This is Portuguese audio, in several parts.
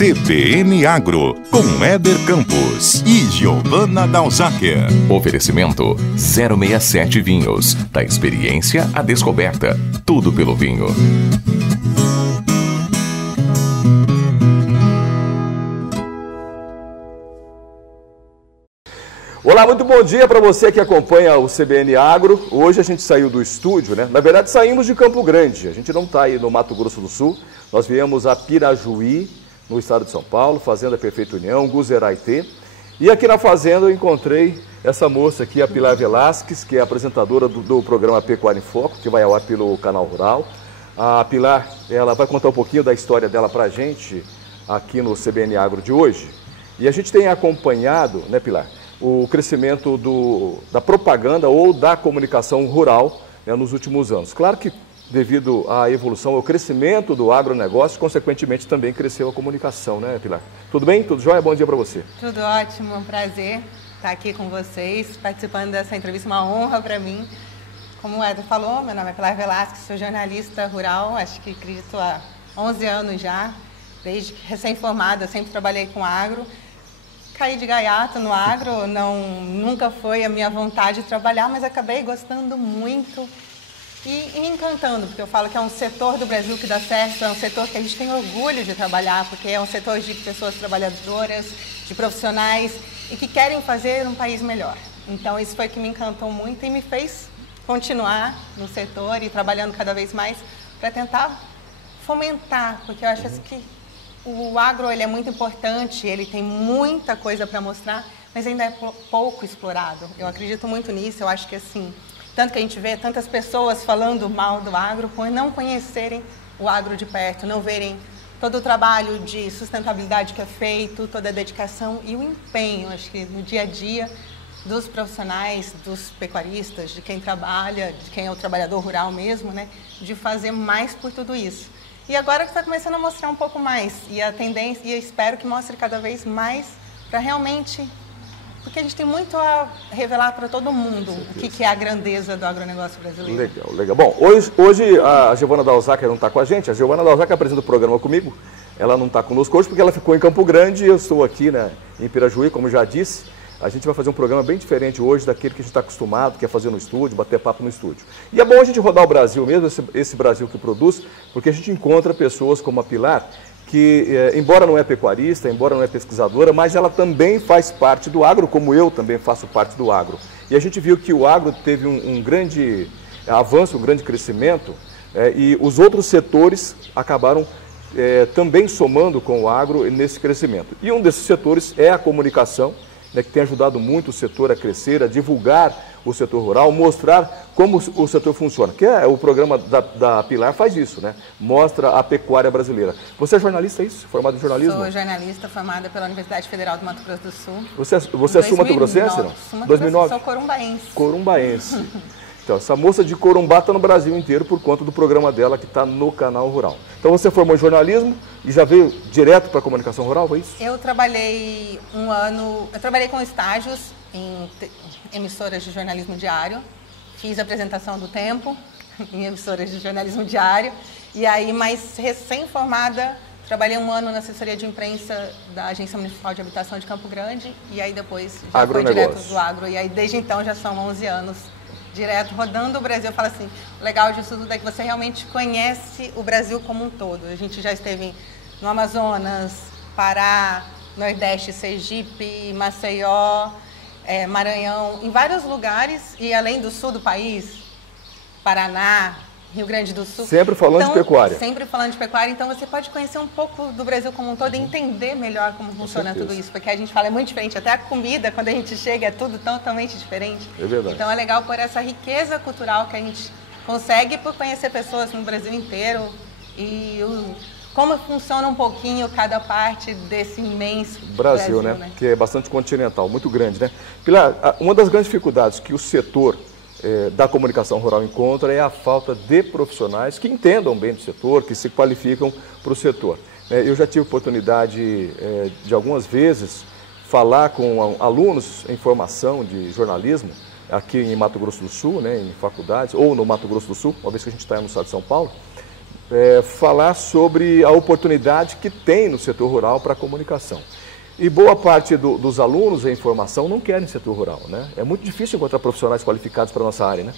CBN Agro, com Éder Campos e Giovana Dalzacher. Oferecimento 067 Vinhos. Da experiência à descoberta. Tudo pelo vinho. Olá, muito bom dia para você que acompanha o CBN Agro. Hoje a gente saiu do estúdio, né? Na verdade, saímos de Campo Grande. A gente não está aí no Mato Grosso do Sul. Nós viemos a Pirajuí, no estado de São Paulo, Fazenda Perfeita União, Guzeraitê. E aqui na fazenda eu encontrei essa moça aqui, a Pilar Velasquez, que é apresentadora do programa Pecuária em Foco, que vai ao ar pelo Canal Rural. A Pilar, ela vai contar um pouquinho da história dela para a gente aqui no CBN Agro de hoje. E a gente tem acompanhado, né, Pilar, o crescimento da propaganda ou da comunicação rural, né, nos últimos anos. Claro que devido à evolução, ao crescimento do agronegócio, consequentemente também cresceu a comunicação, né, Pilar? Tudo bem? Tudo jóia? Bom dia para você. Tudo ótimo, um prazer estar aqui com vocês, participando dessa entrevista, uma honra para mim. Como o Éder falou, meu nome é Pilar Velasquez, sou jornalista rural, acho que acredito há 11 anos já, desde recém-formada, sempre trabalhei com agro. Caí de gaiato no agro, nunca foi a minha vontade de trabalhar, mas acabei gostando muito e me encantando, porque eu falo que é um setor do Brasil que dá certo, é um setor que a gente tem orgulho de trabalhar, porque é um setor de pessoas trabalhadoras, de profissionais e que querem fazer um país melhor. Então isso foi que me encantou muito e me fez continuar no setor e trabalhando cada vez mais para tentar fomentar, porque eu acho que o agro ele é muito importante, ele tem muita coisa para mostrar, mas ainda é pouco explorado. Eu acredito muito nisso, eu acho que assim, tanto que a gente vê tantas pessoas falando mal do agro por não conhecerem o agro de perto, não verem todo o trabalho de sustentabilidade que é feito, toda a dedicação e o empenho, acho que no dia a dia dos profissionais, dos pecuaristas, de quem trabalha, de quem é o trabalhador rural mesmo, né, de fazer mais por tudo isso. E agora que está começando a mostrar um pouco mais, e a tendência, e eu espero que mostre cada vez mais, para realmente, porque a gente tem muito a revelar para todo mundo o que é a grandeza do agronegócio brasileiro. Legal, legal. Bom, hoje a Giovana Dalzacher não está com a gente, a Giovana Dalzacher apresenta o programa comigo, ela não está conosco hoje porque ela ficou em Campo Grande e eu estou aqui, né, em Pirajuí, como já disse. A gente vai fazer um programa bem diferente hoje daquele que a gente está acostumado, que é fazer no estúdio, bater papo no estúdio. E é bom a gente rodar o Brasil mesmo, esse Brasil que produz, porque a gente encontra pessoas como a Pilar, que embora não é pecuarista, embora não é pesquisadora, mas ela também faz parte do agro, como eu também faço parte do agro. E a gente viu que o agro teve um grande avanço, um grande crescimento, e os outros setores acabaram também somando com o agro nesse crescimento. E um desses setores é a comunicação, né, que tem ajudado muito o setor a crescer, a divulgar o setor rural, mostrar como o setor funciona. Que o programa da Pilar faz isso, né? Mostra a pecuária brasileira. Você é jornalista, é isso? Formado em jornalismo? Sou jornalista formada pela Universidade Federal do Mato Grosso do Sul. Você é sul-mato-grossense, não? Sul-mato-grossense, 2009? sou corumbaense. Corumbaense. Então, essa moça de Corumbá está no Brasil inteiro por conta do programa dela que está no Canal Rural. Então você formou em jornalismo e já veio direto para a comunicação rural, foi isso? Eu trabalhei um ano, com estágios em emissoras de jornalismo diário, fiz apresentação do Tempo em emissoras de jornalismo diário e aí, mais recém-formada, trabalhei um ano na assessoria de imprensa da Agência Municipal de Habitação de Campo Grande e aí depois já foi direto do agro e aí desde então já são 11 anos direto, rodando o Brasil. Eu falo assim, o legal disso tudo é que você realmente conhece o Brasil como um todo. A gente já esteve no Amazonas, Pará, Nordeste, Sergipe, Maceió, Maranhão, em vários lugares, e além do sul do país, Paraná, Rio Grande do Sul. Sempre falando de pecuária. Sempre falando de pecuária, então você pode conhecer um pouco do Brasil como um todo e entender melhor como funciona tudo isso, porque a gente fala é muito diferente, até a comida, quando a gente chega, é tudo totalmente diferente. É verdade. Então é legal por essa riqueza cultural que a gente consegue por conhecer pessoas no Brasil inteiro e como funciona um pouquinho cada parte desse imenso Brasil, né? Que é bastante continental, muito grande, né? Pilar, uma das grandes dificuldades que o setor da comunicação rural encontra é a falta de profissionais que entendam bem do setor, que se qualificam para o setor. Eu já tive oportunidade de algumas vezes falar com alunos em formação de jornalismo aqui em Mato Grosso do Sul, né, em faculdades, ou no Mato Grosso do Sul, uma vez que a gente está no estado de São Paulo, falar sobre a oportunidade que tem no setor rural para a comunicação. E boa parte dos alunos em formação não querem setor rural, né? É muito difícil encontrar profissionais qualificados para a nossa área, né?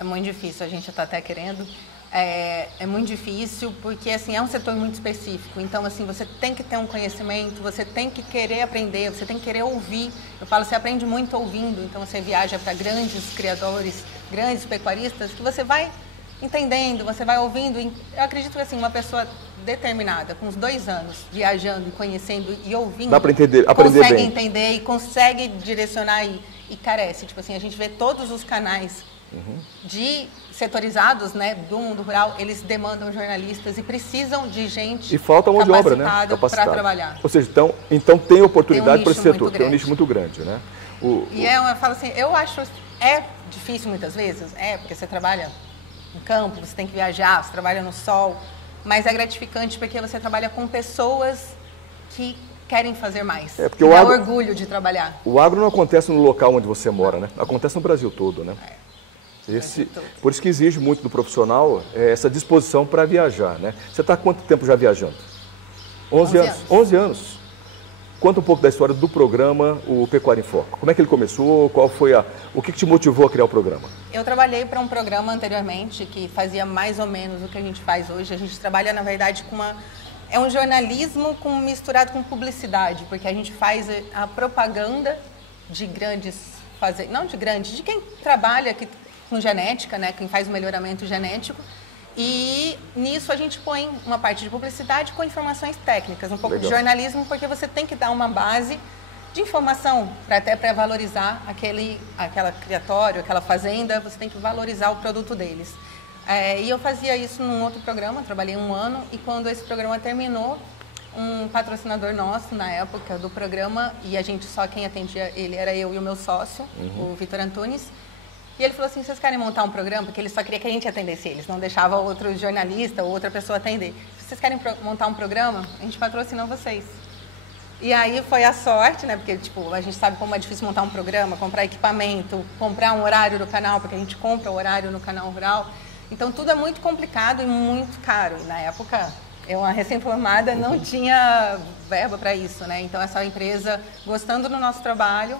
É muito difícil, a gente está até querendo. É muito difícil porque assim, é um setor muito específico. Então, assim, você tem que ter um conhecimento, você tem que querer aprender, você tem que querer ouvir. Eu falo, você aprende muito ouvindo. Então, você viaja para grandes criadores, grandes pecuaristas, que você vai entendendo, você vai ouvindo. Eu acredito que assim, uma pessoa determinada, com uns 2 anos, viajando, conhecendo e ouvindo, dá para aprender consegue bem. entender e consegue direcionar e carece. Tipo assim, a gente vê todos os canais de setorizados, né, do mundo rural, eles demandam jornalistas e precisam de gente e falta mão de obra, né, para trabalhar. Ou seja, então tem oportunidade para esse setor, tem um nicho muito grande, né? Eu falo assim, eu acho difícil muitas vezes, porque você trabalha no campo, você tem que viajar, você trabalha no sol, mas é gratificante porque você trabalha com pessoas que querem fazer mais, porque dá orgulho de trabalhar. O agro não acontece no local onde você mora, né? Acontece no Brasil todo, né? Por isso que exige muito do profissional essa disposição para viajar, né? Você está há quanto tempo já viajando? 11 anos. 11 anos. Conta um pouco da história do programa, o Pecuária em Foco. Como é que ele começou? O que te motivou a criar o programa? Eu trabalhei para um programa anteriormente que fazia mais ou menos o que a gente faz hoje. A gente trabalha, na verdade, é um jornalismo misturado com publicidade, porque a gente faz a propaganda de grandes de quem trabalha com genética, né, quem faz o melhoramento genético. E nisso a gente põe uma parte de publicidade com informações técnicas, um pouco de jornalismo, porque você tem que dar uma base de informação para valorizar aquela criatório, aquela fazenda, você tem que valorizar o produto deles. E eu fazia isso num outro programa, trabalhei 1 ano, e quando esse programa terminou, um patrocinador nosso na época do programa, e só quem atendia ele era eu e o meu sócio, o Vitor Antunes. E ele falou assim, vocês querem montar um programa? Porque ele só queria que a gente atendesse eles, não deixava outro jornalista ou outra pessoa atender. Vocês querem montar um programa? A gente patrocina vocês. E aí foi a sorte, né? Porque a gente sabe como é difícil montar um programa, comprar equipamento, comprar um horário do canal, porque a gente compra o horário no canal rural. Então tudo é muito complicado e muito caro. E na época, eu, uma recém-formada, não tinha verba para isso, né? Então essa empresa, gostando do nosso trabalho,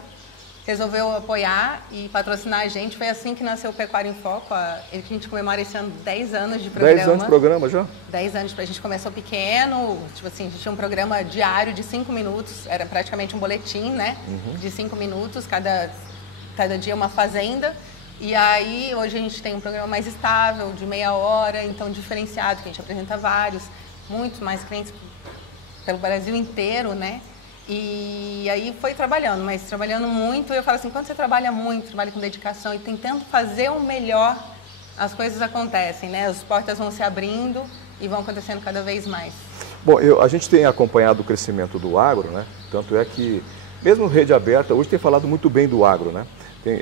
resolveu apoiar e patrocinar a gente. Foi assim que nasceu o Pecuária em Foco. A gente comemora esse ano 10 anos de programa. 10 anos de programa já? 10 anos. A gente começou pequeno, a gente tinha um programa diário de 5 minutos, era praticamente um boletim, né? De 5 minutos, cada dia uma fazenda. E aí, hoje a gente tem um programa mais estável, de meia hora, então diferenciado, que a gente apresenta muitos mais clientes pelo Brasil inteiro, né? E aí foi trabalhando muito. Eu falo assim, quando você trabalha muito, trabalha com dedicação e tentando fazer o melhor, as coisas acontecem, né? As portas vão se abrindo e vão acontecendo cada vez mais. Bom, a gente tem acompanhado o crescimento do agro, né? Tanto é que, mesmo Rede Aberta, hoje tem falado muito bem do agro, né?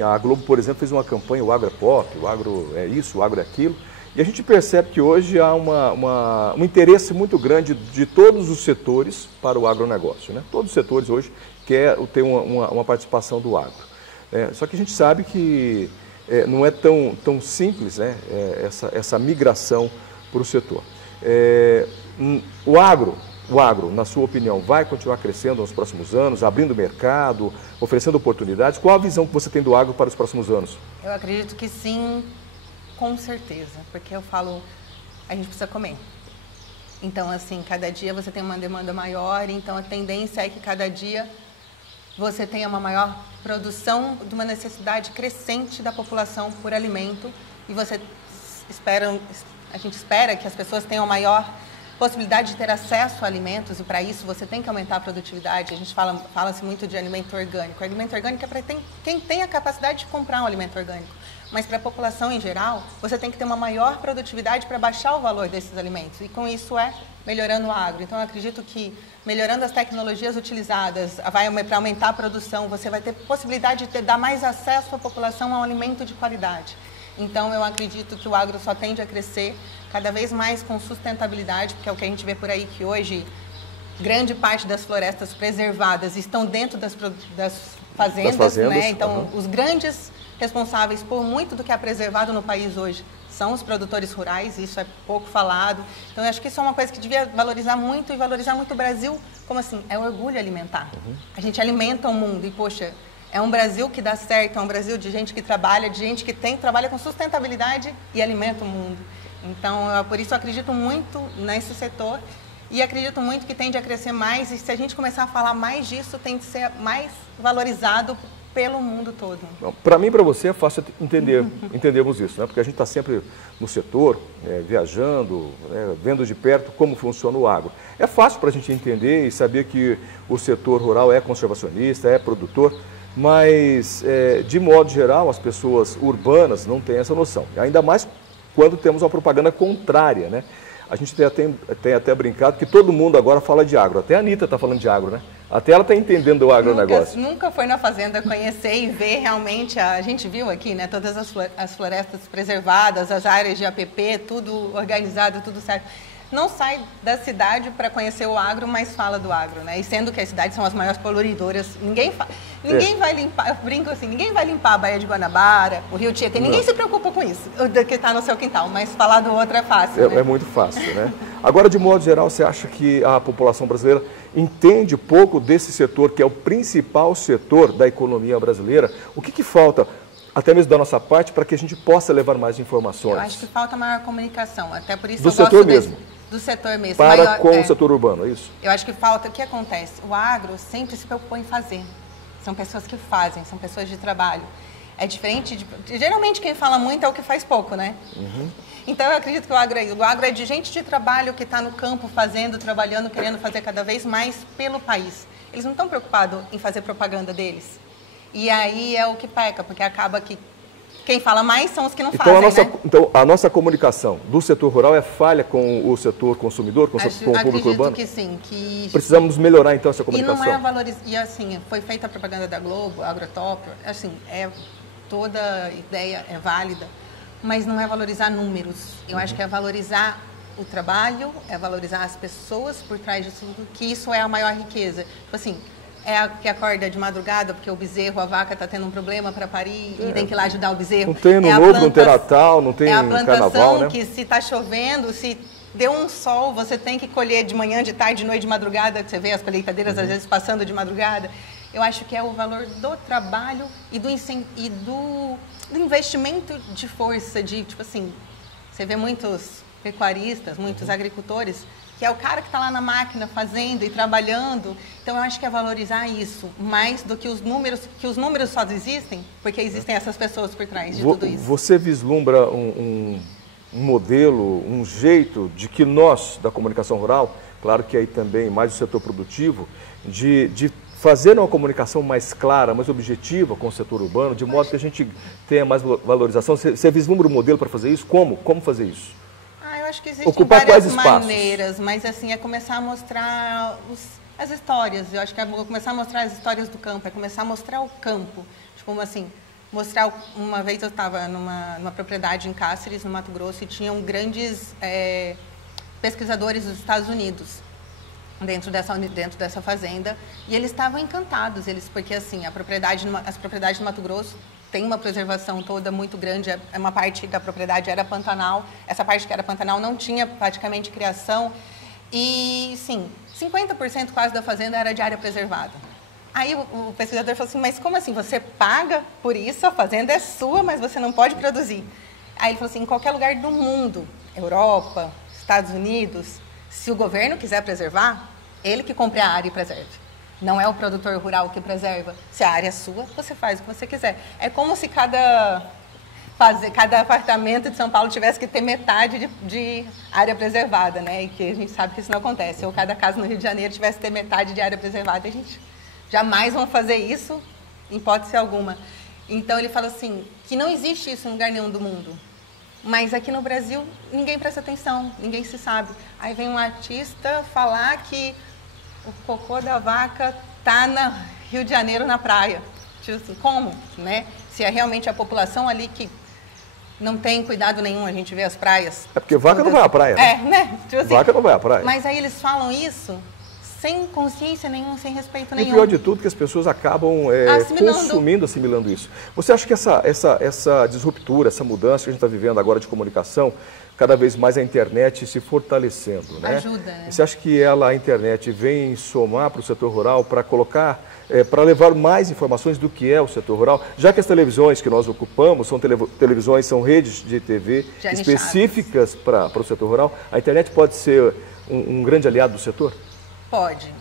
A Globo, por exemplo, fez uma campanha, o agro é pop, o agro é isso, o agro é aquilo. E a gente percebe que hoje há um interesse muito grande de todos os setores para o agronegócio, né? Todos os setores hoje querem ter uma participação do agro. Só que a gente sabe que não é tão simples, né, essa migração para o setor. O agro, na sua opinião, vai continuar crescendo nos próximos anos, abrindo mercado, oferecendo oportunidades? Qual a visão que você tem do agro para os próximos anos? Eu acredito que sim. Com certeza, porque eu falo, a gente precisa comer. Então, assim, cada dia você tem uma demanda maior, então a tendência é que cada dia você tenha uma maior produção de uma necessidade crescente da população por alimento e a gente espera que as pessoas tenham maior possibilidade de ter acesso a alimentos e para isso você tem que aumentar a produtividade. A gente fala-se muito de alimento orgânico. O alimento orgânico é para quem tem a capacidade de comprar um alimento orgânico. Mas para a população em geral, você tem que ter uma maior produtividade para baixar o valor desses alimentos. E com isso melhorando o agro. Então, eu acredito que melhorando as tecnologias utilizadas, para aumentar a produção, você vai ter possibilidade de dar mais acesso à população a um alimento de qualidade. Então, eu acredito que o agro só tende a crescer cada vez mais com sustentabilidade, porque é o que a gente vê por aí, que hoje grande parte das florestas preservadas estão dentro das fazendas, né? Então, os grandes responsáveis por muito do que é preservado no país hoje são os produtores rurais, isso é pouco falado. Então, eu acho que isso é uma coisa que devia valorizar muito e valorizar muito o Brasil, como assim, é orgulho alimentar. A gente alimenta o mundo e, poxa, é um Brasil que dá certo, é um Brasil de gente que trabalha, de gente que trabalha com sustentabilidade e alimenta o mundo. Então, por isso eu acredito muito nesse setor e acredito muito que tende a crescer mais e se a gente começar a falar mais disso, tem de ser mais valorizado pelo mundo todo. Para mim e para você é fácil entendermos isso, né? Porque a gente está sempre no setor, viajando, vendo de perto como funciona o agro. É fácil para a gente entender e saber que o setor rural é conservacionista, é produtor, mas, de modo geral, as pessoas urbanas não têm essa noção. Ainda mais quando temos uma propaganda contrária, né? A gente tem até brincado que todo mundo agora fala de agro. Até a Anitta está falando de agro, né? Até ela está entendendo o agronegócio. Nunca foi na fazenda conhecer e ver realmente, a gente viu aqui, né? Todas as florestas preservadas, as áreas de APP, tudo organizado, tudo certo. Não sai da cidade para conhecer o agro, mas fala do agro, né? E sendo que as cidades são as maiores poluidoras, ninguém vai limpar, eu brinco assim, ninguém vai limpar a Baía de Guanabara, o Rio Tietê, ninguém se preocupa com isso, que está no seu quintal, mas falar do outro é fácil, né? É muito fácil, né? Agora, de modo geral, você acha que a população brasileira entende pouco desse setor, que é o principal setor da economia brasileira? O que falta, até mesmo da nossa parte, para que a gente possa levar mais informações? Eu acho que falta maior comunicação, até por isso do eu gosto setor mesmo. Do setor mesmo. Para com o setor urbano, é isso? Eu acho que falta, o que acontece? O agro sempre se preocupou em fazer. São pessoas que fazem, são pessoas de trabalho. É diferente de... Geralmente quem fala muito é o que faz pouco, né? Então eu acredito que o agro é isso. O agro é de gente de trabalho que está no campo fazendo, trabalhando, querendo fazer cada vez mais pelo país. Eles não estão preocupados em fazer propaganda deles. E aí é o que peca, porque acaba que quem fala mais são os que não fazem, né? Então, a nossa comunicação do setor rural é falha com o setor consumidor, com o público urbano? Acredito que sim. Que... Precisamos melhorar, então, essa comunicação. E não é valorizar... E, assim, foi feita a propaganda da Globo, Agrotop, assim, toda ideia é válida, mas não é valorizar números. Eu acho que é valorizar o trabalho, é valorizar as pessoas por trás disso tudo, que isso é a maior riqueza. Tipo assim... É a que acorda de madrugada porque o bezerro, a vaca está tendo um problema para parir e tem que ir lá ajudar o bezerro. Não tem ano novo, não tem Natal, não tem carnaval, né? É a plantação que se está chovendo, se deu um sol, você tem que colher de manhã, de tarde, de noite, de madrugada, que você vê as colheitadeiras às vezes passando de madrugada. Eu acho que é o valor do trabalho e do investimento de força, de tipo assim, você vê muitos pecuaristas, muitos agricultores, que é o cara que está lá na máquina fazendo e trabalhando. Então, eu acho que é valorizar isso, mais do que os números só existem, porque existem essas pessoas por trás de tudo isso. Você vislumbra um modelo, um jeito de que nós, da comunicação rural, claro que aí também mais o setor produtivo, de fazer uma comunicação mais clara, mais objetiva com o setor urbano, de modo que a gente tenha mais valorização? Você vislumbra um modelo para fazer isso? Como fazer isso? Eu acho que existem várias maneiras, mas assim, é começar a mostrar as histórias. Eu acho que é começar a mostrar as histórias do campo, é começar a mostrar o campo. Tipo assim, mostrar... Uma vez eu estava numa propriedade em Cáceres, no Mato Grosso, e tinham grandes pesquisadores dos Estados Unidos dentro dessa fazenda, e eles estavam encantados, porque assim, as propriedades do Mato Grosso tem uma preservação toda muito grande, uma parte da propriedade era Pantanal, essa parte que era Pantanal não tinha praticamente criação, e sim, 50% quase da fazenda era de área preservada. Aí o pesquisador falou assim, mas como assim, você paga por isso, a fazenda é sua, mas você não pode produzir? Aí ele falou assim, em qualquer lugar do mundo, Europa, Estados Unidos, se o governo quiser preservar, ele que compre a área e preserve. Não é o produtor rural que preserva. Se a área é sua, você faz o que você quiser. É como se cada apartamento de São Paulo tivesse que ter metade de área preservada, né? E que a gente sabe que isso não acontece. Ou cada casa no Rio de Janeiro tivesse que ter metade de área preservada. A gente jamais vão fazer isso, em hipótese alguma. Então, ele fala assim, que não existe isso em lugar nenhum do mundo. Mas aqui no Brasil, ninguém presta atenção, ninguém se sabe. Aí vem um artista falar que o cocô da vaca está no Rio de Janeiro, na praia. Tipo assim, como? Né? Se é realmente a população ali que não tem cuidado nenhum, a gente vê as praias. É porque vaca não vai à praia, né? Né? Tipo assim, vaca não vai à praia. Mas aí eles falam isso sem consciência nenhuma, sem respeito E nenhum. o pior de tudo é que as pessoas acabam assimilando isso. Você acha que essa disruptura, essa mudança que a gente está vivendo agora de comunicação, cada vez mais a internet se fortalecendo, né? Ajuda, né? Você acha que a internet vem somar para o setor rural, para colocar, para levar mais informações do que é o setor rural? Já que as televisões que nós ocupamos são televisões, são redes de TV já específicas para o setor rural, a internet pode ser um grande aliado do setor? Pode,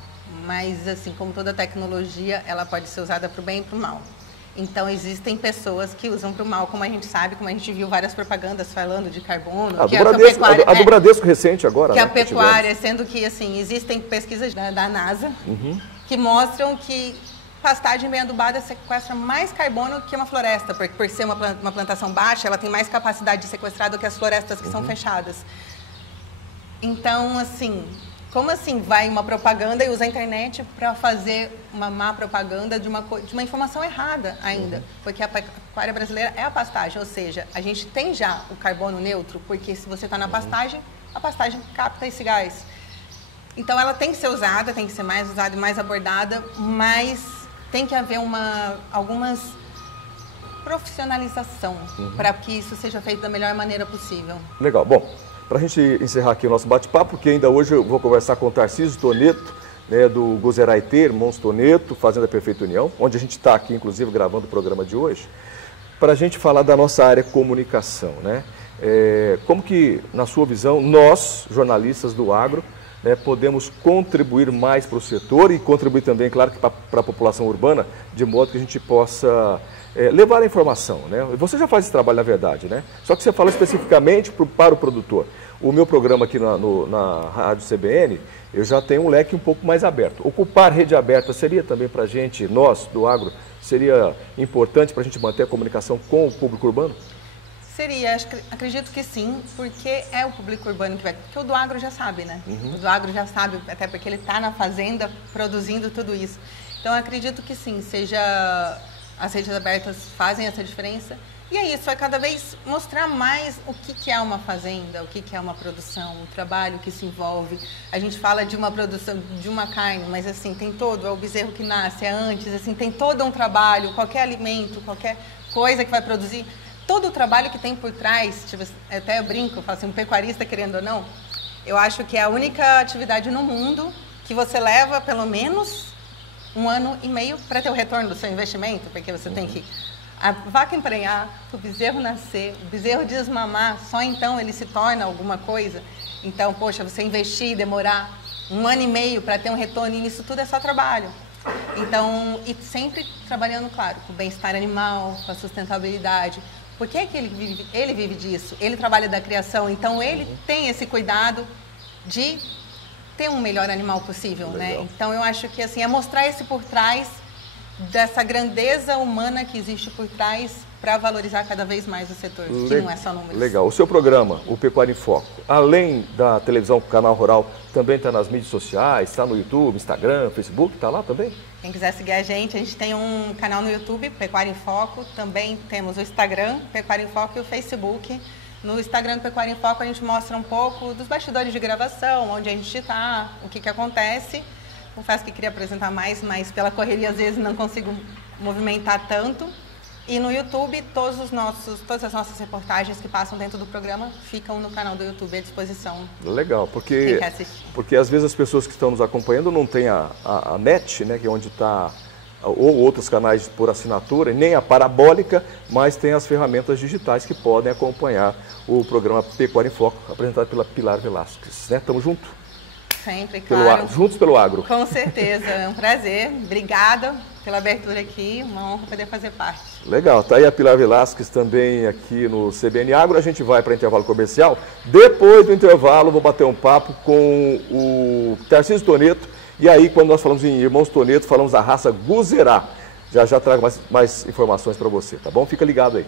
mas assim, como toda tecnologia, ela pode ser usada para o bem e para o mal. Então, existem pessoas que usam para o mal, como a gente sabe, como a gente viu várias propagandas falando de carbono. A do Bradesco recente agora, que né? A pecuária, sendo que, assim, existem pesquisas da NASA que mostram que pastagem bem adubada sequestra mais carbono que uma floresta, porque por ser uma plantação baixa, ela tem mais capacidade de sequestrar do que as florestas que são fechadas. Então, assim... Como assim vai uma propaganda e usa a internet para fazer uma má propaganda de uma informação errada ainda? Porque a pecuária brasileira é a pastagem, ou seja, a gente tem já o carbono neutro, porque se você está na pastagem, a pastagem capta esse gás. Então ela tem que ser usada, tem que ser mais usada e mais abordada, mas tem que haver algumas profissionalização para que isso seja feito da melhor maneira possível. Legal. Bom, para a gente encerrar aqui o nosso bate-papo, porque ainda hoje eu vou conversar com o Tarcísio Toneto, né, do Guzeraité, Irmãos Toneto, Fazenda Perfeita União, onde a gente está aqui, inclusive, gravando o programa de hoje, para a gente falar da nossa área comunicação, né? Como que, na sua visão, nós, jornalistas do agro, né, podemos contribuir mais para o setor e contribuir também, claro, para a população urbana, de modo que a gente possa levar a informação, né? Você já faz esse trabalho, na verdade, né? Só que você fala especificamente para o produtor. O meu programa aqui na Rádio CBN, eu já tenho um leque um pouco mais aberto. Ocupar rede aberta seria também para a gente, nós do agro, seria importante para a gente manter a comunicação com o público urbano? Seria, acredito que sim, porque é o público urbano que vai... Porque o do agro já sabe, né? O do agro já sabe, até porque ele está na fazenda produzindo tudo isso. Então, acredito que sim, as redes abertas fazem essa diferença. E é isso, é cada vez mostrar mais o que é uma fazenda, o que é uma produção, o trabalho que se envolve. A gente fala de uma produção de uma carne, mas assim, tem todo, é o bezerro que nasce, é antes, assim, tem todo um trabalho, qualquer alimento, qualquer coisa que vai produzir, todo o trabalho que tem por trás, tipo, até eu brinco, eu falo assim, um pecuarista querendo ou não, eu acho que é a única atividade no mundo que você leva pelo menos 1 ano e meio para ter o retorno do seu investimento, porque você tem que a vaca emprenhar, o bezerro nascer, o bezerro desmamar, só então ele se torna alguma coisa. Então, poxa, você investir, demorar 1 ano e meio para ter um retorno, e isso tudo é só trabalho. Então, e sempre trabalhando, claro, com o bem-estar animal, com a sustentabilidade. Por que que ele vive disso? Ele trabalha da criação, então ele tem esse cuidado de ter um melhor animal possível, né? Então, eu acho que assim, é mostrar esse por trás dessa grandeza humana que existe por trás para valorizar cada vez mais o setor, que não é só números. Legal. O seu programa, o Pecuária em Foco, além da televisão, Canal Rural, também está nas mídias sociais, está no YouTube, Instagram, Facebook, está lá também? Quem quiser seguir a gente tem um canal no YouTube, Pecuária em Foco, também temos o Instagram, Pecuária em Foco, e o Facebook. No Instagram do Pecuária em Foco a gente mostra um pouco dos bastidores de gravação, onde a gente está, o que acontece. Confesso que queria apresentar mais, mas pela correria às vezes não consigo movimentar tanto. E no YouTube, todas as nossas reportagens que passam dentro do programa ficam no canal do YouTube à disposição. Legal, porque, quem quer assistir. Porque às vezes as pessoas que estão nos acompanhando não têm a NET, né, que é onde está, ou outros canais por assinatura, nem a parabólica, mas tem as ferramentas digitais que podem acompanhar o programa Pecuária em Foco, apresentado pela Pilar Velasquez, né? Tamo junto? Sempre, claro. Juntos pelo agro. Com certeza, é um prazer. Obrigada pela abertura aqui, uma honra poder fazer parte. Legal, tá aí a Pilar Velasquez também aqui no CBN Agro. A gente vai para intervalo comercial. Depois do intervalo, vou bater um papo com o Tarcísio Toneto. E aí, quando nós falamos em Irmãos Toneto, falamos da raça Guzerá. Já trago mais informações para você, tá bom? Fica ligado aí.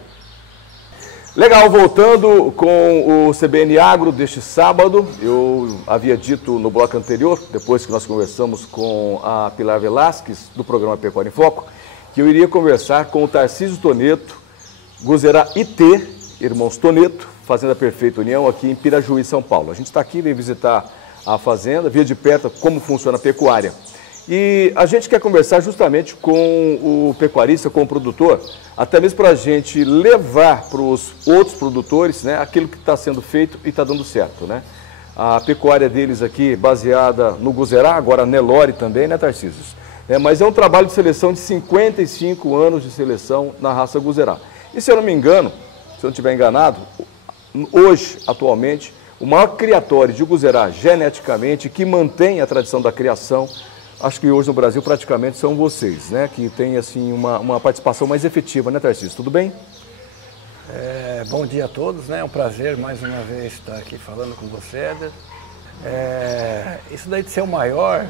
Legal, voltando com o CBN Agro deste sábado, eu havia dito no bloco anterior, depois que nós conversamos com a Pilar Velasquez, do programa Pecuária em Foco, que eu iria conversar com o Tarcísio Toneto, Guzeraité, Irmãos Toneto, Fazenda Perfeita União, aqui em Pirajuí, São Paulo. A gente está aqui, veio visitar a fazenda, via de perto como funciona a pecuária. E a gente quer conversar justamente com o pecuarista, com o produtor, até mesmo para a gente levar para os outros produtores, né, aquilo que está sendo feito e está dando certo, né? A pecuária deles aqui baseada no Guzerá, agora Nelore também, né, Tarcísio? Mas é um trabalho de seleção de 55 anos de seleção na raça Guzerá. E se eu não me engano, se eu não estiver enganado, hoje, atualmente, o maior criatório de Guzerá geneticamente, que mantém a tradição da criação, acho que hoje no Brasil praticamente são vocês, né? Que tem assim uma participação mais efetiva, né, Tarcísio? Tudo bem? Bom dia a todos, né? É um prazer mais uma vez estar aqui falando com você, Éder. Isso daí de ser o maior,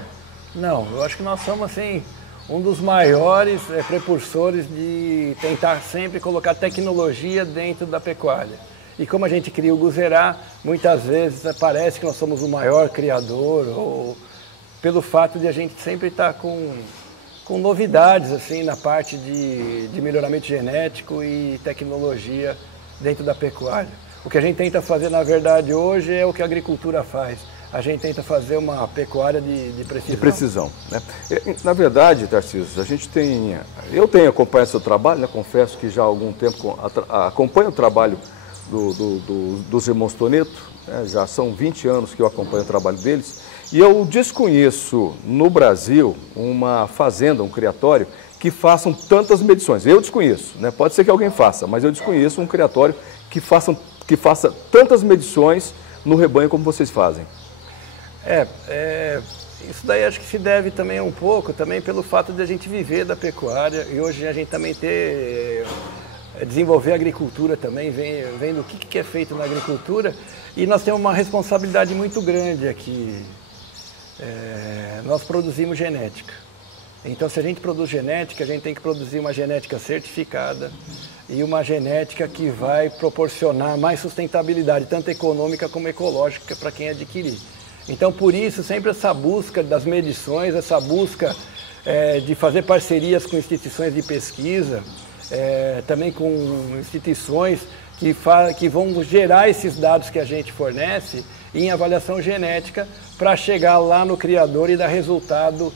não, eu acho que nós somos assim, um dos maiores precursores de tentar sempre colocar tecnologia dentro da pecuária. E como a gente cria o Guzerá, muitas vezes parece que nós somos o maior criador, ou pelo fato de a gente sempre estar com novidades assim, na parte de melhoramento genético e tecnologia dentro da pecuária. O que a gente tenta fazer, na verdade, hoje é o que a agricultura faz. A gente tenta fazer uma pecuária de precisão. De precisão, né? Na verdade, Tarcísio, eu tenho acompanhado seu trabalho, né? Confesso que já há algum tempo acompanho o trabalho dos irmãos Toneto, né? Já são 20 anos que eu acompanho o trabalho deles. E eu desconheço no Brasil uma fazenda, um criatório, que façam tantas medições. Eu desconheço, né? Pode ser que alguém faça, mas eu desconheço um criatório que faça tantas medições no rebanho como vocês fazem. Isso daí acho que se deve também um pouco também pelo fato de a gente viver da pecuária e hoje a gente também desenvolver a agricultura também, vendo o que é feito na agricultura, e nós temos uma responsabilidade muito grande aqui. Nós produzimos genética. Então, se a gente produz genética, a gente tem que produzir uma genética certificada e uma genética que vai proporcionar mais sustentabilidade, tanto econômica como ecológica, para quem adquirir. Então, por isso, sempre essa busca das medições, essa busca de fazer parcerias com instituições de pesquisa, também com instituições que vão gerar esses dados que a gente fornece em avaliação genética para chegar lá no criador e dar resultado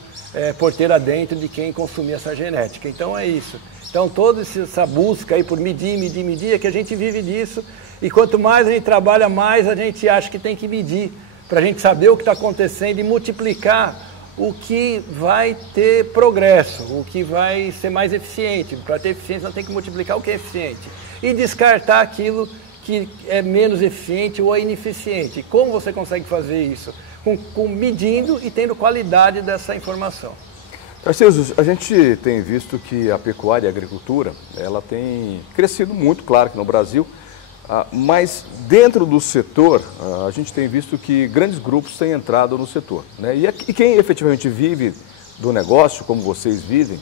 porteira dentro de quem consumir essa genética. Então é isso. Então toda essa busca aí por medir, é que a gente vive disso e quanto mais a gente trabalha, mais a gente acha que tem que medir para a gente saber o que está acontecendo e multiplicar o que vai ter progresso, o que vai ser mais eficiente. Para ter eficiência, nós temos que multiplicar o que é eficiente e descartar aquilo que é menos eficiente ou é ineficiente. Como você consegue fazer isso? Medindo e tendo qualidade dessa informação. Tarcísio, a gente tem visto que a pecuária e a agricultura, ela tem crescido muito, claro que no Brasil, mas dentro do setor, a gente tem visto que grandes grupos têm entrado no setor, né? E quem efetivamente vive do negócio, como vocês vivem,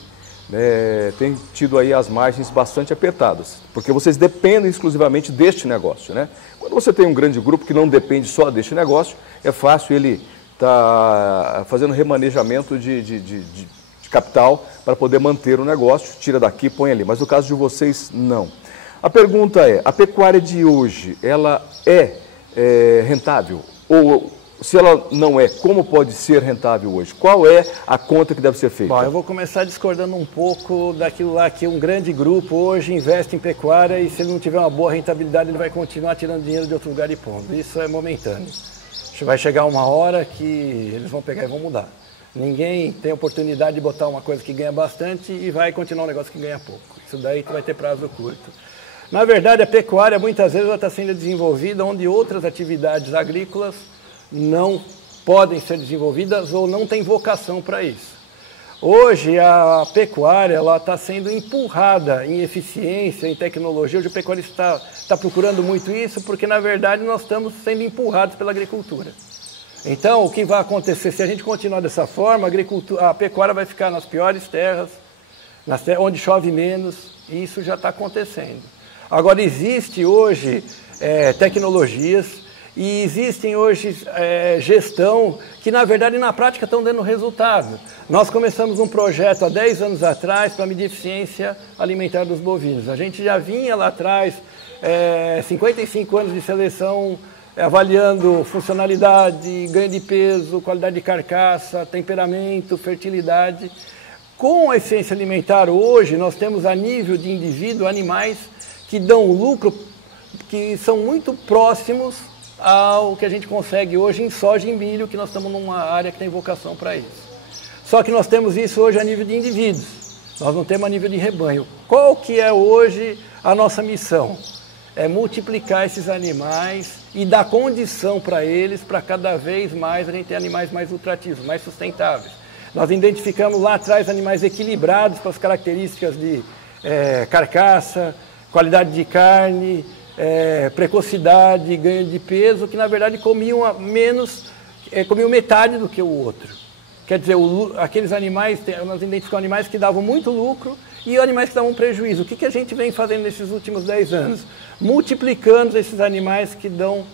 tem tido aí as margens bastante apertadas, porque vocês dependem exclusivamente deste negócio, né? Quando você tem um grande grupo que não depende só deste negócio, é fácil ele estar fazendo remanejamento de capital para poder manter o negócio, tira daqui, põe ali, mas no caso de vocês, não. A pergunta é, a pecuária de hoje, ela é rentável? Ou se ela não é, como pode ser rentável hoje? Qual é a conta que deve ser feita? Bom, eu vou começar discordando um pouco daquilo lá que um grande grupo hoje investe em pecuária e se ele não tiver uma boa rentabilidade, ele vai continuar tirando dinheiro de outro lugar e pondo. Isso é momentâneo. Vai chegar uma hora que eles vão pegar e vão mudar. Ninguém tem oportunidade de botar uma coisa que ganha bastante e vai continuar um negócio que ganha pouco. Isso daí vai ter prazo curto. Na verdade, a pecuária, muitas vezes, ela está sendo desenvolvida onde outras atividades agrícolas não podem ser desenvolvidas ou não tem vocação para isso. Hoje, a pecuária está sendo empurrada em eficiência, em tecnologia. Hoje, o pecuarista está procurando muito isso porque, na verdade, nós estamos sendo empurrados pela agricultura. Então, o que vai acontecer? Se a gente continuar dessa forma, a pecuária vai ficar nas piores terras, onde chove menos, e isso já está acontecendo. Agora, existe hoje tecnologias e existem hoje gestão que, na verdade, na prática estão dando resultado. Nós começamos um projeto há 10 anos atrás para medir eficiência alimentar dos bovinos. A gente já vinha lá atrás, 55 anos de seleção avaliando funcionalidade, ganho de peso, qualidade de carcaça, temperamento, fertilidade. Com a eficiência alimentar hoje, nós temos a nível de indivíduo animais que dão lucro, que são muito próximos ao que a gente consegue hoje em soja e em milho, que nós estamos numa área que tem vocação para isso. Só que nós temos isso hoje a nível de indivíduos, nós não temos a nível de rebanho. Qual que é hoje a nossa missão? É multiplicar esses animais e dar condição para eles, para cada vez mais a gente ter animais mais lucrativos, mais sustentáveis. Nós identificamos lá atrás animais equilibrados com as características de carcaça, qualidade de carne, precocidade, ganho de peso, que na verdade comiam comiam metade do que o outro. Quer dizer, aqueles animais, nós identificamos animais que davam muito lucro e animais que davam prejuízo. O que a gente vem fazendo nesses últimos 10 anos? Multiplicando esses animais que dão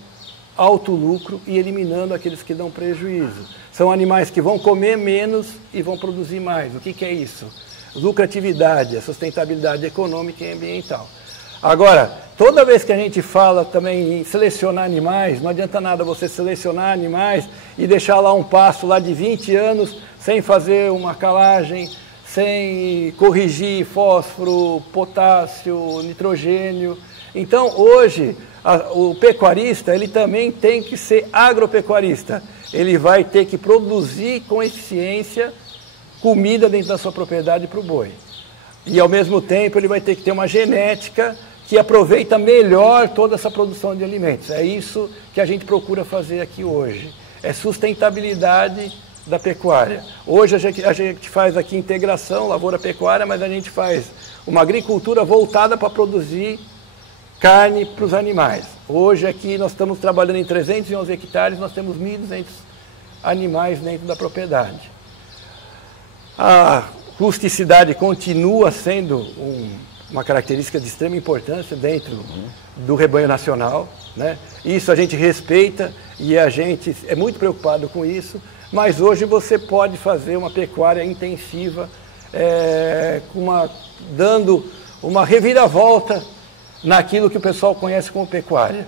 alto lucro e eliminando aqueles que dão prejuízo. São animais que vão comer menos e vão produzir mais. O que é isso? Lucratividade, a sustentabilidade econômica e ambiental. Agora, toda vez que a gente fala também em selecionar animais, não adianta nada você selecionar animais e deixar lá um pasto lá de 20 anos sem fazer uma calagem, sem corrigir fósforo, potássio, nitrogênio. Então, hoje, o pecuarista, ele também tem que ser agropecuarista. Ele vai ter que produzir com eficiência comida dentro da sua propriedade para o boi. E, ao mesmo tempo, ele vai ter que ter uma genética que aproveita melhor toda essa produção de alimentos. É isso que a gente procura fazer aqui hoje. É sustentabilidade da pecuária. Hoje a gente faz aqui integração, lavoura-pecuária, mas a gente faz uma agricultura voltada para produzir carne para os animais. Hoje aqui nós estamos trabalhando em 311 hectares, nós temos 1.200 animais dentro da propriedade. A rusticidade continua sendo uma característica de extrema importância dentro do rebanho nacional, né? Isso a gente respeita e a gente é muito preocupado com isso, mas hoje você pode fazer uma pecuária intensiva, dando uma reviravolta naquilo que o pessoal conhece como pecuária,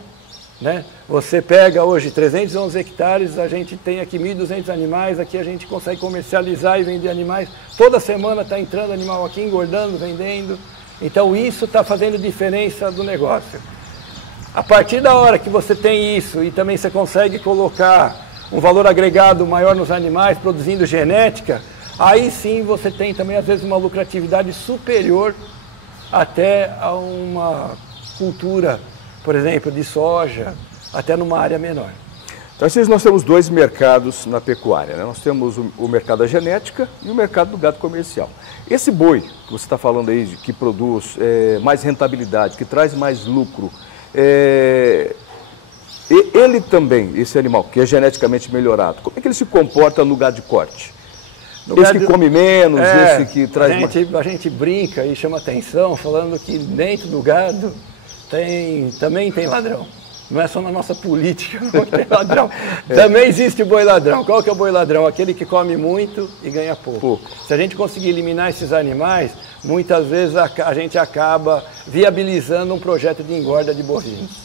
né? Você pega hoje 311 hectares, a gente tem aqui 1.200 animais, aqui a gente consegue comercializar e vender animais. Toda semana está entrando animal aqui, engordando, vendendo. Então isso está fazendo diferença do negócio. A partir da hora que você tem isso e também você consegue colocar um valor agregado maior nos animais, produzindo genética, aí sim você tem também às vezes uma lucratividade superior até a uma cultura, por exemplo, de soja, até numa área menor. Então, nós temos dois mercados na pecuária, né? Nós temos o mercado da genética e o mercado do gado comercial. Esse boi que você está falando aí, que produz mais rentabilidade, que traz mais lucro, ele também, esse animal, que é geneticamente melhorado, como é que ele se comporta no gado de corte? Esse que come menos, esse que traz mais... A gente brinca e chama atenção falando que dentro do gado também tem ladrão. Não é só na nossa política que tem ladrão. Também existe o boi ladrão. Qual que é o boi ladrão? Aquele que come muito e ganha pouco. Se a gente conseguir eliminar esses animais, muitas vezes a gente acaba viabilizando um projeto de engorda de bovinos.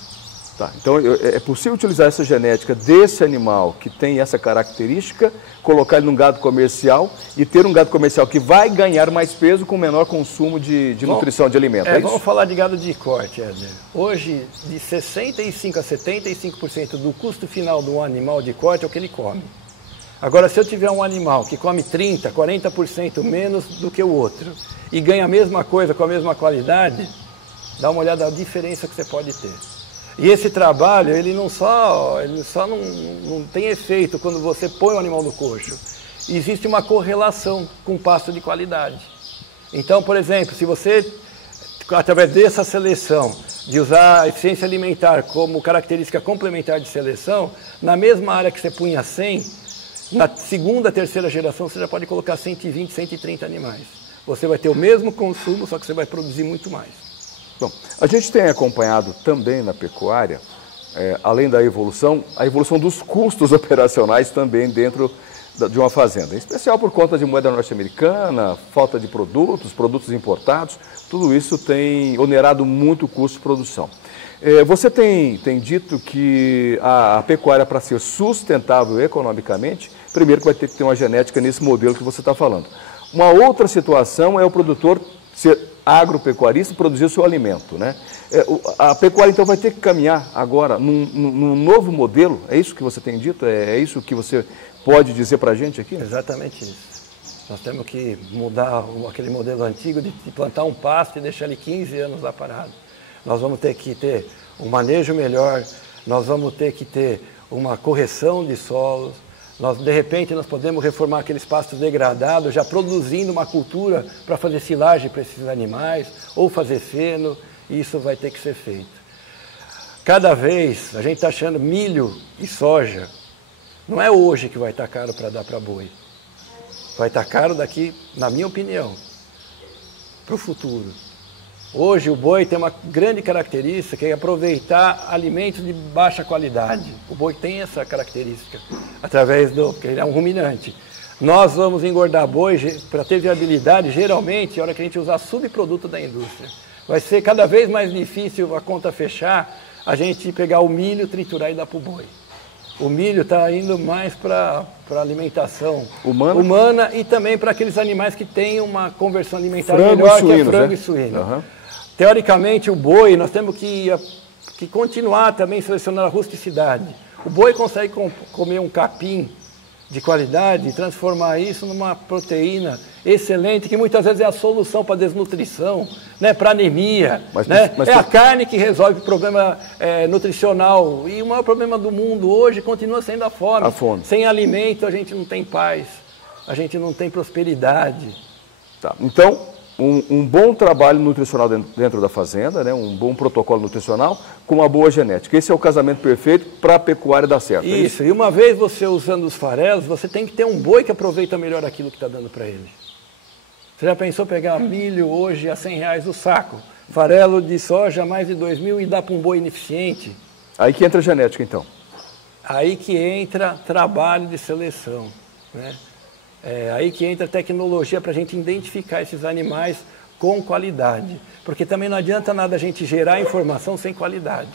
Tá, então é possível utilizar essa genética desse animal que tem essa característica, colocar ele num gado comercial e ter um gado comercial que vai ganhar mais peso com menor consumo de nutrição de alimento. Vamos falar de gado de corte, Éder. Hoje, de 65% a 75% do custo final de um animal de corte é o que ele come. Agora, se eu tiver um animal que come 30%, 40% menos do que o outro e ganha a mesma coisa com a mesma qualidade, dá uma olhada na diferença que você pode ter. E esse trabalho, ele só não tem efeito quando você põe o animal no coxo. Existe uma correlação com o pasto de qualidade. Então, por exemplo, se você, através dessa seleção, de usar a eficiência alimentar como característica complementar de seleção, na mesma área que você punha 100, na segunda, terceira geração, você já pode colocar 120, 130 animais. Você vai ter o mesmo consumo, só que você vai produzir muito mais. Bom, a gente tem acompanhado também na pecuária, além da evolução, a evolução dos custos operacionais também dentro de uma fazenda. Em especial por conta de moeda norte-americana, falta de produtos importados, tudo isso tem onerado muito o custo de produção. Você tem dito que a pecuária, para ser sustentável economicamente, primeiro que vai ter que ter uma genética nesse modelo que você está falando. Uma outra situação é o produtor ser agropecuarista e produzir o seu alimento, né? A pecuária, então, vai ter que caminhar agora num novo modelo? É isso que você tem dito? É isso que você pode dizer para a gente aqui? Exatamente isso. Nós temos que mudar aquele modelo antigo de plantar um pasto e deixar ele 15 anos lá parado. Nós vamos ter que ter um manejo melhor, nós vamos ter que ter uma correção de solos. De repente, nós podemos reformar aqueles pastos degradados, já produzindo uma cultura para fazer silagem para esses animais, ou fazer feno, e isso vai ter que ser feito. Cada vez, a gente está achando milho e soja, não é hoje que vai estar caro para dar para boi. Vai estar caro daqui, na minha opinião, para o futuro. Hoje o boi tem uma grande característica, que é aproveitar alimentos de baixa qualidade. O boi tem essa característica, porque ele é um ruminante. Nós vamos engordar boi para ter viabilidade, geralmente, a hora que a gente usar subproduto da indústria. Vai ser cada vez mais difícil a conta fechar, a gente pegar o milho, triturar e dar para o boi. O milho está indo mais para alimentação humana e também para aqueles animais que têm uma conversão alimentar melhor, que é frango e suíno. Uhum. Teoricamente, o boi, nós temos que continuar também selecionando a rusticidade. O boi consegue comer um capim de qualidade e transformar isso numa proteína excelente, que muitas vezes é a solução para desnutrição, né, para anemia. É a carne que resolve o problema nutricional. E o maior problema do mundo hoje continua sendo a fome. Sem alimento a gente não tem paz, a gente não tem prosperidade. Tá. Então, um bom trabalho nutricional dentro da fazenda, né? Um bom protocolo nutricional com uma boa genética. Esse é o casamento perfeito para a pecuária dar certo. Isso, e uma vez você usando os farelos, você tem que ter um boi que aproveita melhor aquilo que está dando para ele. Você já pensou pegar milho hoje a R$100 o saco, farelo de soja a mais de 2.000 e dar para um boi ineficiente? Aí que entra a genética, então. Aí que entra trabalho de seleção, né? Aí que entra a tecnologia para a gente identificar esses animais com qualidade. Porque também não adianta nada a gente gerar informação sem qualidade.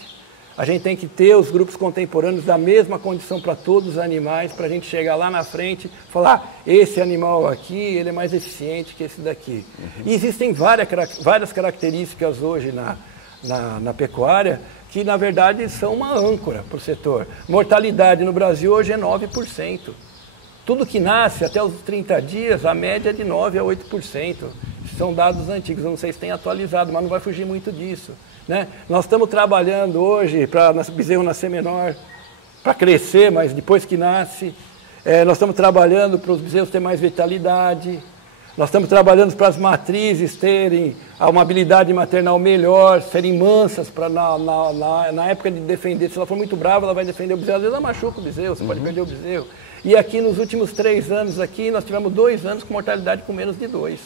A gente tem que ter os grupos contemporâneos da mesma condição para todos os animais, para a gente chegar lá na frente e falar, esse animal aqui, ele é mais eficiente que esse daqui. Uhum. E existem várias características hoje na pecuária que, na verdade, são uma âncora para o setor. Mortalidade no Brasil hoje é 9%. Tudo que nasce até os 30 dias, a média é de 9% a 8%. São dados antigos, eu não sei se tem atualizado, mas não vai fugir muito disso, né? Nós estamos trabalhando hoje para o bezerro nascer menor, para crescer, mas depois que nasce. Nós estamos trabalhando para os bezerros terem mais vitalidade. Nós estamos trabalhando para as matrizes terem uma habilidade maternal melhor, serem mansas, para na época de defender. Se ela for muito brava, ela vai defender o bezerro. Às vezes ela machuca o bezerro, você pode perder o bezerro. E aqui nos últimos 3 anos, nós tivemos 2 anos com mortalidade com menos de 2.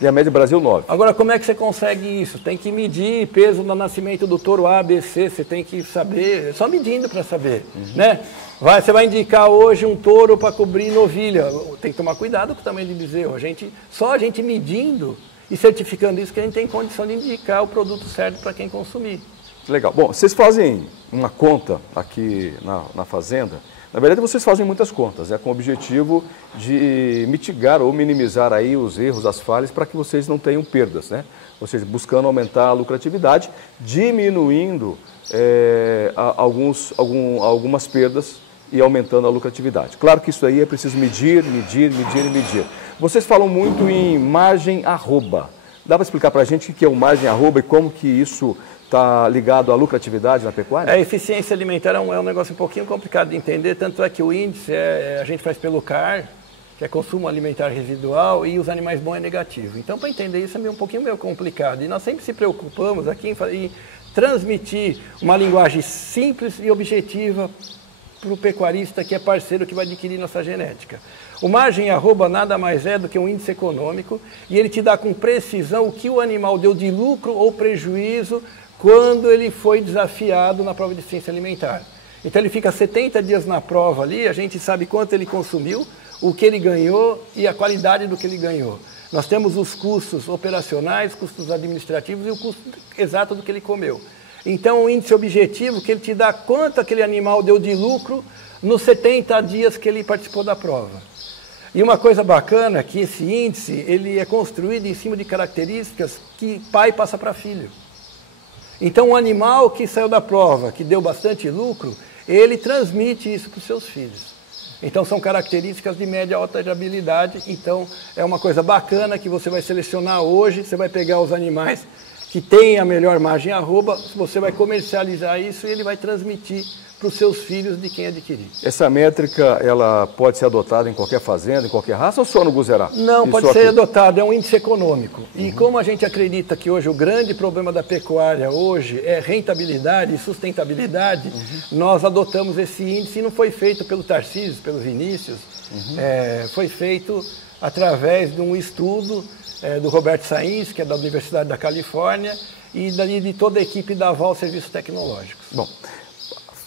E a média do Brasil, 9. Agora, como é que você consegue isso? Tem que medir peso no nascimento do touro A, B, C, você tem que saber, só medindo para saber, né? Você vai indicar hoje um touro para cobrir novilha, tem que tomar cuidado com o tamanho de bezerro. Só a gente medindo e certificando isso que a gente tem condição de indicar o produto certo para quem consumir. Legal. Bom, vocês fazem uma conta aqui na fazenda. Na verdade, vocês fazem muitas contas, com o objetivo de mitigar ou minimizar aí os erros, as falhas, para que vocês não tenham perdas, né? Ou seja, buscando aumentar a lucratividade, diminuindo algumas perdas e aumentando a lucratividade. Claro que isso aí é preciso medir. Vocês falam muito em margem arroba. Dá para explicar para a gente o que é o margem arroba e como que isso está ligado à lucratividade na pecuária? A eficiência alimentar é um negócio um pouquinho complicado de entender, tanto é que o índice a gente faz pelo CAR, que é consumo alimentar residual, e os animais bons é negativo. Então, para entender isso é um pouquinho meio complicado. E nós sempre se preocupamos aqui em transmitir uma linguagem simples e objetiva para o pecuarista que é parceiro que vai adquirir nossa genética. O margem arroba nada mais é do que um índice econômico e ele te dá com precisão o que o animal deu de lucro ou prejuízo quando ele foi desafiado na prova de eficiência alimentar. Então ele fica 70 dias na prova ali, a gente sabe quanto ele consumiu, o que ele ganhou e a qualidade do que ele ganhou. Nós temos os custos operacionais, custos administrativos e o custo exato do que ele comeu. Então, o índice objetivo que ele te dá quanto aquele animal deu de lucro nos 70 dias que ele participou da prova. E uma coisa bacana é que esse índice ele é construído em cima de características que pai passa para filho. Então, um animal que saiu da prova, que deu bastante lucro, ele transmite isso para os seus filhos. Então, são características de média alta habilidade. Então, é uma coisa bacana que você vai selecionar hoje. Você vai pegar os animais que têm a melhor margem arroba, você vai comercializar isso e ele vai transmitir para os seus filhos de quem adquirir. Essa métrica, ela pode ser adotada em qualquer fazenda, em qualquer raça ou só no Guzerá? Não, pode ser adotada, é um índice econômico. E como a gente acredita que hoje o grande problema da pecuária hoje é rentabilidade e sustentabilidade, nós adotamos esse índice e não foi feito pelo Tarcísio, pelo Vinícius, foi feito através de um estudo do Roberto Sainz, que é da Universidade da Califórnia, e de toda a equipe da Val Serviços Tecnológicos. Bom,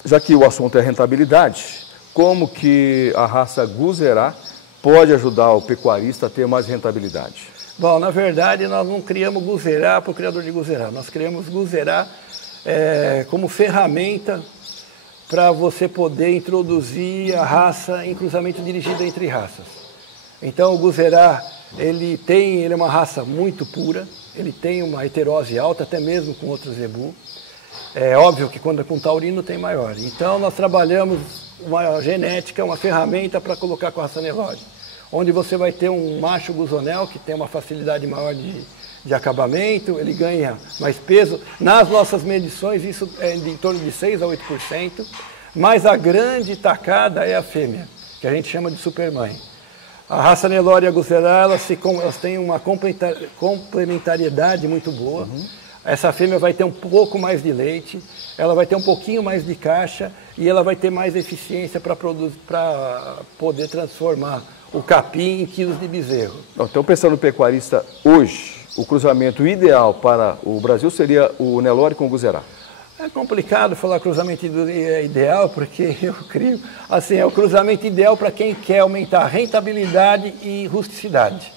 já que o assunto é rentabilidade, como que a raça Guzerá pode ajudar o pecuarista a ter mais rentabilidade? Bom, na verdade, nós não criamos Guzerá para o criador de Guzerá. Nós criamos Guzerá como ferramenta para você poder introduzir a raça em cruzamento dirigido entre raças. Então, o Guzerá, ele é uma raça muito pura, ele tem uma heterose alta, até mesmo com outros zebu. É óbvio que quando é com taurino tem maior. Então, nós trabalhamos uma genética, uma ferramenta para colocar com a raça Nelore, onde você vai ter um macho guzonel que tem uma facilidade maior de acabamento, ele ganha mais peso. Nas nossas medições, isso é em torno de 6% a 8%, mas a grande tacada é a fêmea, que a gente chama de supermãe. A raça Nelore e a Guzerá, elas têm uma complementariedade muito boa. Essa fêmea vai ter um pouco mais de leite, ela vai ter um pouquinho mais de caixa e ela vai ter mais eficiência para poder transformar o capim em quilos de bezerro. Então, pensando no pecuarista hoje, o cruzamento ideal para o Brasil seria o Nelore com o Guzerá. É complicado falar cruzamento ideal, porque eu crio, assim, é o cruzamento ideal para quem quer aumentar rentabilidade e rusticidade.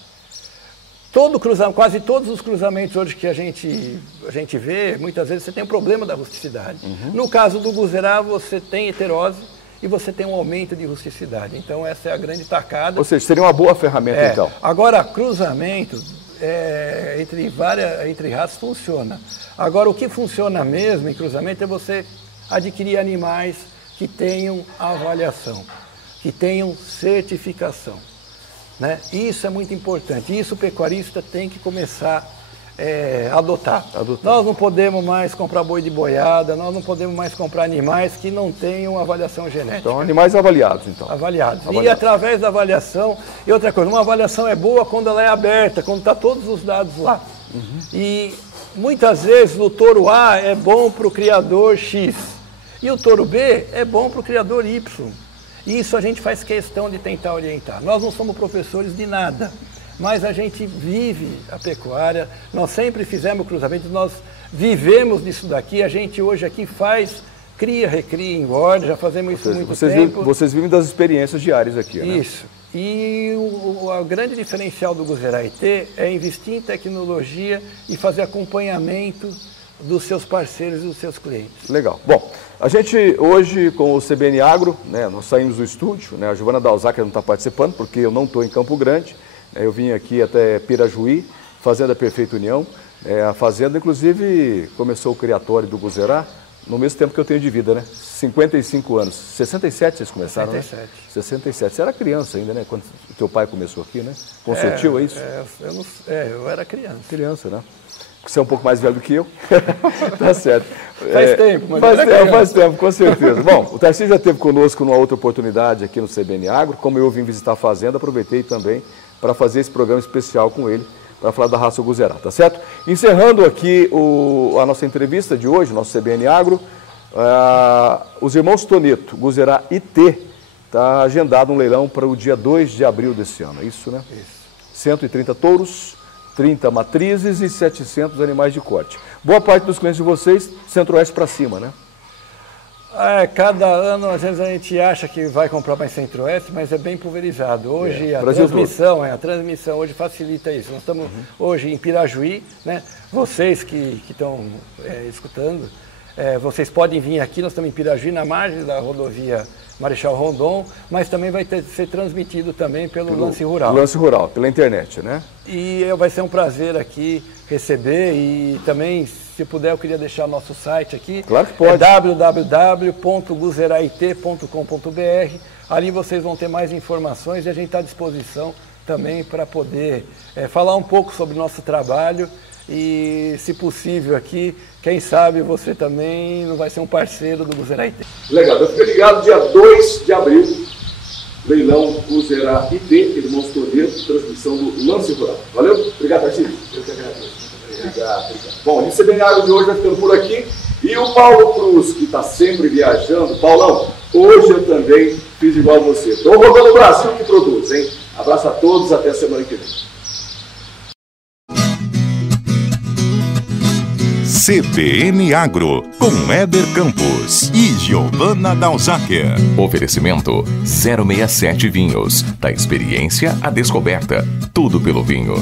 Quase todos os cruzamentos hoje que a gente vê, muitas vezes você tem um problema da rusticidade. No caso do Guzerá, você tem heterose e você tem um aumento de rusticidade. Então, essa é a grande tacada. Ou seja, seria uma boa ferramenta, então. Agora, cruzamento entre raças funciona. Agora, o que funciona mesmo em cruzamento é você adquirir animais que tenham avaliação, que tenham certificação. Né? Isso é muito importante, isso o pecuarista tem que começar a adotar. Nós não podemos mais comprar boi de boiada, nós não podemos mais comprar animais que não tenham avaliação genética. Então, animais avaliados, então. Avaliados. E através da avaliação, e outra coisa, uma avaliação é boa quando ela é aberta, quando está todos os dados lá. E muitas vezes o touro A é bom para o criador X, e o touro B é bom para o criador Y. Isso a gente faz questão de tentar orientar. Nós não somos professores de nada, mas a gente vive a pecuária, nós sempre fizemos cruzamento, nós vivemos disso daqui, a gente hoje aqui cria, recria, engorda, já fazemos isso há muito tempo. Vocês vivem das experiências diárias aqui, né? Isso. E o grande diferencial do Guzerá IT é investir em tecnologia e fazer acompanhamento dos seus parceiros e dos seus clientes. Legal. Bom, a gente hoje com o CBN Agro, né, nós saímos do estúdio, né, a Giovana Dalzac não está participando porque eu não estou em Campo Grande, eu vim aqui até Pirajuí, Fazenda Perfeita União, a fazenda inclusive começou o criatório do Guzerá no mesmo tempo que eu tenho de vida, né? 55 anos. 67 vocês começaram, 67. Né? 67. Você era criança ainda, né? Quando o teu pai começou aqui, né? Com seu tio, é isso? Eu era criança. Criança, né? Você é um pouco mais velho do que eu. Tá certo. Faz tempo, mas faz tempo, com certeza. Bom, o Tarcísio já esteve conosco numa outra oportunidade aqui no CBN Agro. Como eu vim visitar a fazenda, aproveitei também para fazer esse programa especial com ele, para falar da raça Guzerá, tá certo? Encerrando aqui a nossa entrevista de hoje, nosso CBN Agro, os irmãos Toneto, Guzerá IT, está agendado um leilão para o dia 2 de abril desse ano, é isso, né? Isso. 130 touros, 30 matrizes e 700 animais de corte. Boa parte dos clientes de vocês, Centro-Oeste para cima, né? Cada ano, às vezes, a gente acha que vai comprar mais Centro-Oeste, mas é bem pulverizado. Hoje, a transmissão hoje facilita isso. Nós estamos hoje em Pirajuí, né? Vocês que estão escutando, Vocês podem vir aqui, nós estamos em Pirajuí, na margem da rodovia Marechal Rondon, mas também vai ser transmitido também pelo Lance Rural. Lance Rural, pela internet, né? E vai ser um prazer aqui receber e também, se puder, eu queria deixar nosso site aqui. Claro que pode. www.guzerait.com.br. Ali vocês vão ter mais informações e a gente está à disposição também para poder falar um pouco sobre o nosso trabalho e, se possível aqui, quem sabe você também não vai ser um parceiro do Guzerait. Legal, eu fico ligado dia 2 de abril, leilão Guzerait, Irmãos Cordeiro, transmissão do Lance Rural. Valeu? Obrigado, Tarcísio. Eu que agradeço. Obrigado. Bom, o Seminário de hoje vai ficando por aqui. E o Paulo Cruz, que está sempre viajando. Paulão, hoje eu também fiz igual você. Estou rodando o Brasil que produz, hein? Abraço a todos, até a semana que vem. CBN Agro, com Éder Campos e Giovana Dalzacher. Oferecimento 067 Vinhos. Da experiência à descoberta. Tudo pelo vinho.